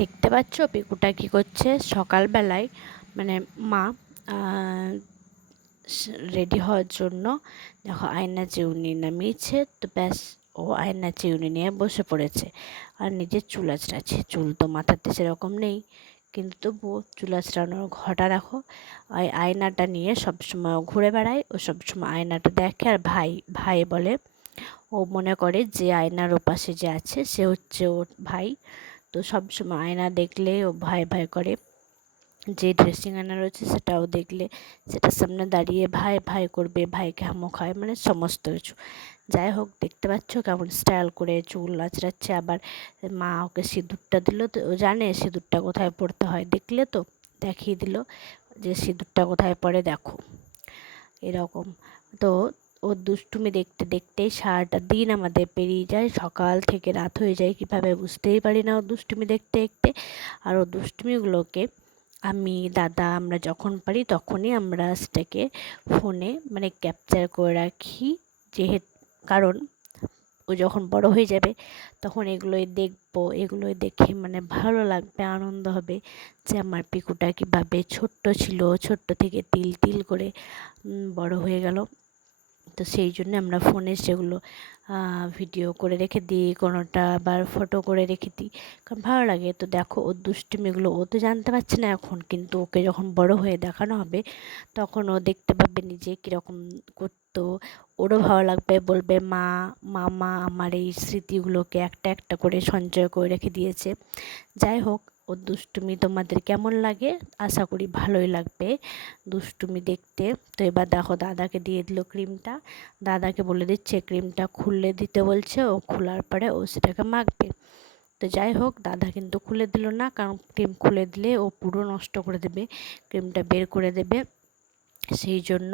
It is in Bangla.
দেখতে পাচ্ছ? পিকুটা কী করছে? সকালবেলায় মানে মা রেডি হওয়ার জন্য দেখো আয়না চিউনি নামিয়েছে। তো ব্যাস, ও আয়না চিউনি নিয়ে বসে পড়েছে। আর নিজের চুল আঁচড়াচ্ছে। চুল তো মাথাতে সেরকম নেই। কিন্তু তবুও চুল আঁচড়ানোর ঘটা দেখো। ওই আয়নাটা নিয়ে সবসময় ঘুরে বেড়ায়। ও সবসময় আয়নাটা দেখে। আর ভাই ভাই বলে, ও মনে করে যে আয়নার ওপাশে যে আছে, সে হচ্ছে ওর ভাই। তো সবসময় আয়না দেখলে ও ভয় ভয় করে। যে ড্রেসিং আয়না রয়েছে সেটাও দেখলে সেটার সামনে দাঁড়িয়ে ভাই ভাই করবে, ভাইকে হামো খায় মানে সমস্ত কিছু। যাই হোক, দেখতে পাচ্ছ কেমন স্টাইল করে চুল আঁচড়াচ্ছে। আবার মা ওকে সিঁদুরটা দিল তো, ও জানে সিঁদুরটা কোথায় পড়তে হয়। দেখলে তো, দেখিয়ে দিল যে সিঁদুরটা কোথায় পড়ে, দেখো। এরকম। তো ওর দুষ্টুমি দেখতে দেখতে সারাটা দিন আমাদের পেরিয়ে যায়। সকাল থেকে রাত হয়ে যায় কীভাবে বুঝতেই পারি না ওর দুষ্টুমি দেখতে দেখতে। আর ওর দুষ্টুমিগুলোকে আমি, দাদা আমরা যখন পারি তখনই আমরা সেটাকে ফোনে মানে ক্যাপচার করে রাখি। যেহেতু, কারণ ও যখন বড় হয়ে যাবে তখন এগুলোই দেখব, এগুলোই দেখে মানে ভালো লাগবে, আনন্দ হবে যে আমার পিকুটা কীভাবে ছোট্ট ছিল, ছোট্ট থেকে তিল তিল করে বড় হয়ে গেল। তো সেই জন্য আমরা ফোনে সেগুলো ভিডিও করে রেখে দিই, কোনোটা আবার ফটো করে রেখে দিই। কারণ ভালো লাগে। তো দেখো, ওর দুষ্টুমিগুলো, ও তো জানতে পারছে না এখন, কিন্তু ওকে যখন বড় হয়ে দেখানো হবে, তখন ও দেখতে পাবে নিজে কীরকম করতো। ওরও ভালো লাগবে, বলবে, মা, মামা আমার এই স্মৃতিগুলোকে একটা একটা করে সঞ্চয় করে রেখে দিয়েছে। যাই হোক ও দুষ্টুমি তোমাদের কেমন লাগে? আশা করি ভালোই লাগবে দুষ্টুমি দেখতে। তো এবার দেখো দাদাকে দিয়ে দিল ক্রিমটা। দাদাকে বলে দিচ্ছে, ক্রিমটা খুলে দিতে বলছে। ও খোলার পরে ও সেটাকে মাখবে। তো যাই হোক, দাদা কিন্তু খুলে দিল না, কারণ ক্রিম খুলে দিলে ও পুরো নষ্ট করে দেবে, ক্রিমটা বের করে দেবে। সেই জন্য